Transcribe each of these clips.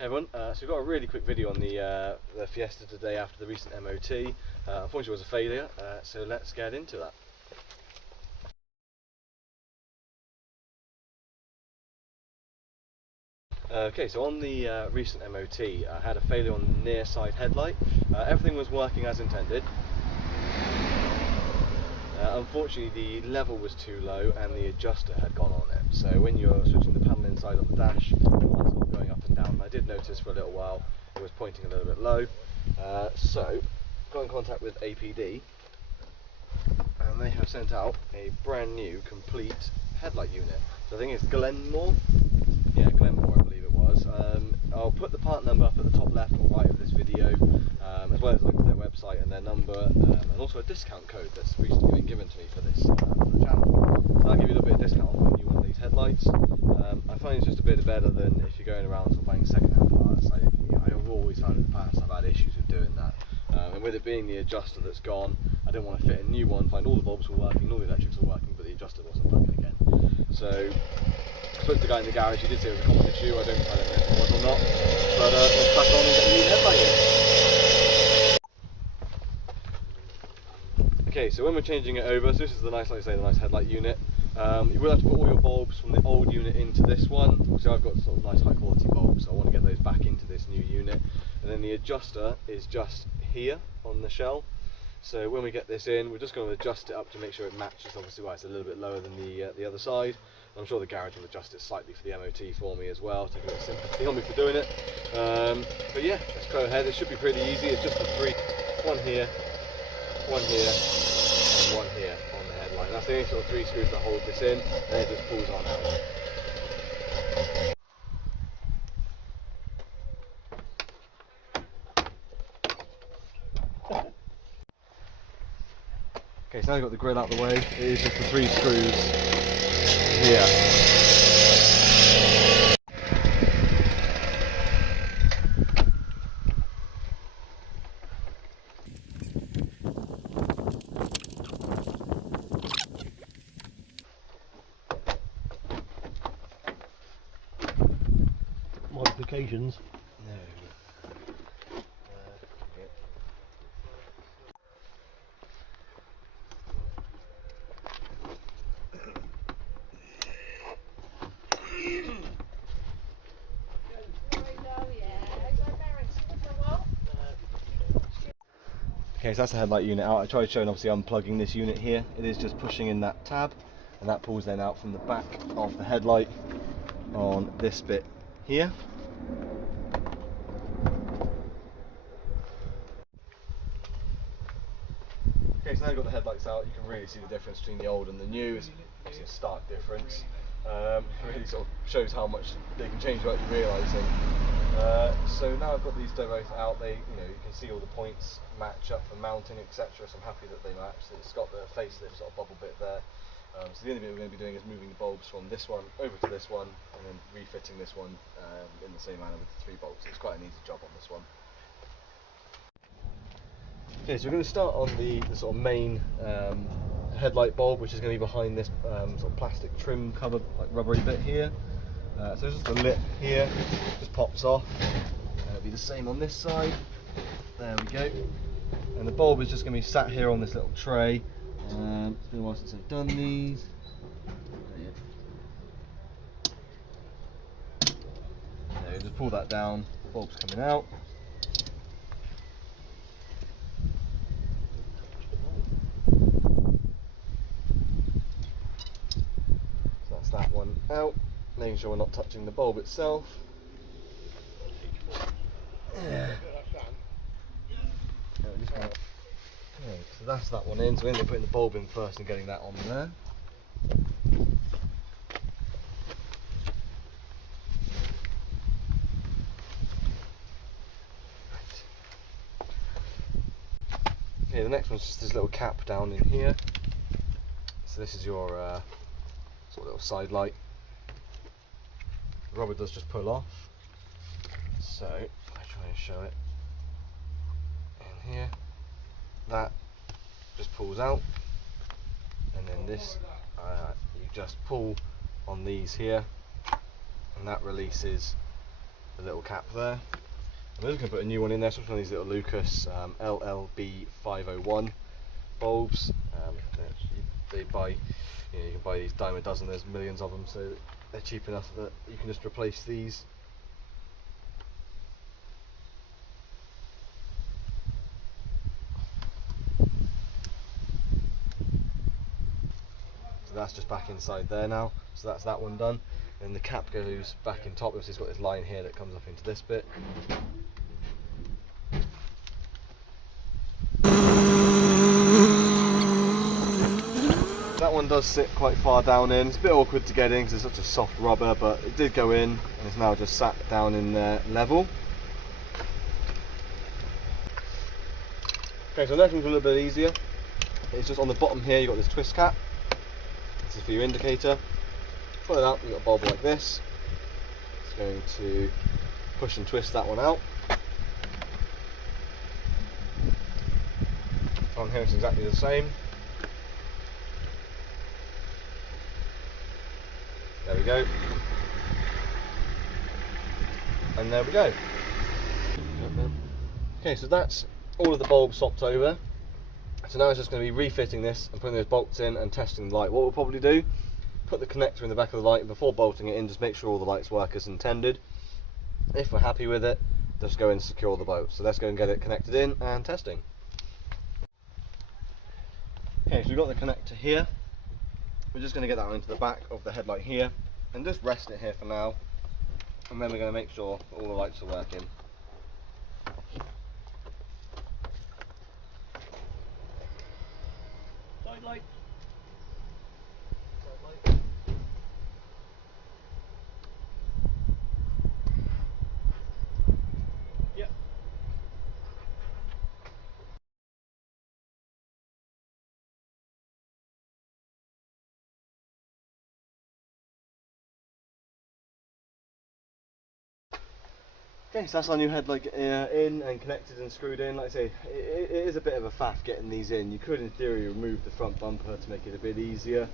Hey everyone, so we've got a really quick video on the Fiesta today after the recent MOT. Unfortunately it was a failure, so let's get into that. Okay, so on the recent MOT I had a failure on the near side headlight. Everything was working as intended. Unfortunately the level was too low and the adjuster had gone on it. So when you're switching the panel inside on the dash, the lights are going up and down. And I did notice for a little while it was pointing a little bit low. So got in contact with APD and they have sent out a brand new complete headlight unit. So I think it's Glenmore. Yeah, Glenmore I believe it was. I'll put the part number up at the top left or right of this video, as well as a link to their website and their number, and also a discount code that's recently been given to me for this for the channel. So I'll give you a little bit of discount on a new one of these headlights. I find it's just a bit better than if you're going around sort of buying second-hand parts. I've always found in the past I've had issues with doing that. And with it being the adjuster that's gone, I didn't want to fit a new one, find all the bulbs were working, all the electrics were working, but the adjuster wasn't working again. So I spoke to the guy in the garage. He did say it was a common issue. I don't know if it was or not, but let's crack on and get the new headlight in. Okay, so when we're changing it over, so this is the nice, like I say, the nice headlight unit. You will have to put all your bulbs from the old unit into this one. So I've got sort of nice high quality bulbs, so I want to get those back into this new unit. And then the adjuster is just here on the shell. So when we get this in, we're just going to adjust it up to make sure it matches. Obviously, why it's a little bit lower than the other side. I'm sure the garage will adjust it slightly for the MOT for me as well. Take a bit of sympathy on me for doing it. But yeah, let's go ahead. It should be pretty easy. It's just the three, one here, and one here on the headlight. And that's the only sort of three screws that hold this in, and it just pulls on out. Okay, so now I've got the grill out of the way. It is just the three screws here. Modifications. No. Okay, so that's the headlight unit out. I tried showing obviously unplugging this unit here. It is just pushing in that tab, and that pulls then out from the back of the headlight on this bit here. Okay, so now you've got the headlights out, you can really see the difference between the old and the new. It's obviously a stark difference. It really sort of shows how much they can change without you realising. So now I've got these both out. You can see all the points match up for mounting, etc. So I'm happy that they match. So it's got the facelift sort of bubble bit there. So the only bit we're going to be doing is moving the bulbs from this one over to this one, and then refitting this one in the same manner with the three bolts. It's quite an easy job on this one. Okay, so we're going to start on the sort of main headlight bulb, which is going to be behind this sort of plastic trim cover, like rubbery bit here. So it's just a lip here, just pops off. It'll be the same on this side. There we go. And the bulb is just going to be sat here on this little tray. It's been a while since I've done these. There, just pull that down. Bulb's coming out. So that's that one out. Making sure we're not touching the bulb itself. Yeah. Okay, so that's that one in. So we end up putting the bulb in first and getting that on there. Okay, the next one's just this little cap down in here. So this is your sort of little side light. The rubber does just pull off, so I try and show it in here. That just pulls out, and then this you just pull on these here, and that releases the little cap there. I'm just going to put a new one in there, so one of these little Lucas LLB 501 bulbs. They buy, you can buy these dime a dozen. There's millions of them, so they're cheap enough that you can just replace these. So that's just back inside there now. So that's that one done. And the cap goes back in top. It's got this line here that comes up into this bit. That one does sit quite far down in. It's a bit awkward to get in because it's such a soft rubber, but it did go in and it's now just sat down in there level. Okay, so the next one's a little bit easier. It's just on the bottom here, you've got this twist cap. This is for your indicator. Pull it out, you've got a bulb like this. It's going to push and twist that one out. On here it's exactly the same. There we go. And there we go. Okay, so that's all of the bulbs swapped over. So now it's just going to be refitting this and putting those bolts in and testing the light. What we'll probably do, put the connector in the back of the light, and before bolting it in, just make sure all the lights work as intended. If we're happy with it, just go and secure the bolt. So let's go and get it connected in and testing. Okay, so we've got the connector here. We're just going to get that into the back of the headlight here and just rest it here for now, and then we're going to make sure all the lights are working. Side light. Side light. Yep. Okay, so that's our new headlight in and connected and screwed in. Like I say, it is a bit of a faff getting these in. You could in theory remove the front bumper to make it a bit easier,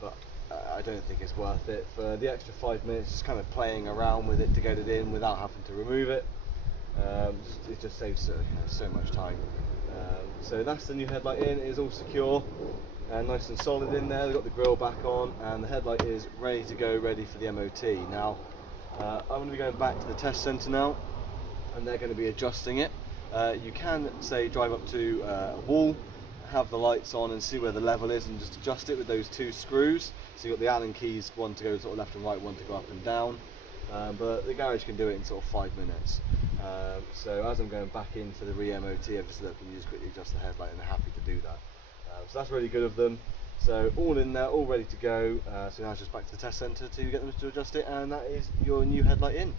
but I don't think it's worth it. For the extra 5 minutes just kind of playing around with it to get it in without having to remove it, it just saves so much time. So that's the new headlight in. It is all secure and nice and solid in there. They've got the grille back on and the headlight is ready to go, ready for the MOT. Now I'm going to be going back to the test centre now, and they're going to be adjusting it. You can say drive up to a wall, have the lights on and see where the level is and just adjust it with those two screws. So you've got the Allen keys, one to go sort of left and right, one to go up and down, but the garage can do it in sort of 5 minutes. So as I'm going back in for the re-MOT, I've just looked and you just quickly adjust the headlight and they're happy to do that. So that's really good of them. So all in there, all ready to go. So now it's just back to the test centre to get them to adjust it, and that is your new headlight in.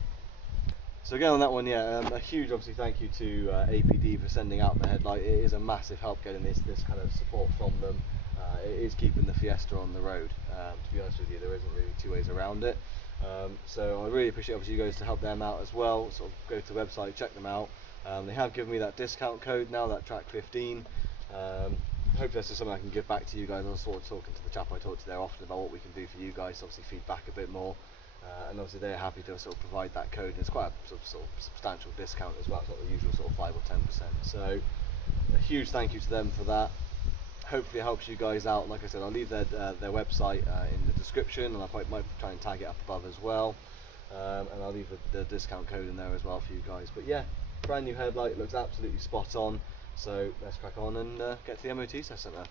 So again on that one, yeah, a huge obviously thank you to APD for sending out the headlight. It is a massive help getting this kind of support from them. It is keeping the Fiesta on the road. To be honest with you, there isn't really two ways around it. So I really appreciate obviously you guys to help them out as well. Sort of go to the website, check them out. They have given me that discount code now, that track 15. Hopefully this is something I can give back to you guys. I was sort of talking to the chap I talked to there often about what we can do for you guys, obviously feedback a bit more, and obviously they're happy to sort of provide that code, and it's quite a sort of substantial discount as well. It's not the usual sort of 5 or 10%, so a huge thank you to them for that. Hopefully it helps you guys out. Like I said, I'll leave their website in the description, and I might try and tag it up above as well, and I'll leave the discount code in there as well for you guys. But yeah, brand new headlight, it looks absolutely spot on. So let's crack on and get to the MOT test centre.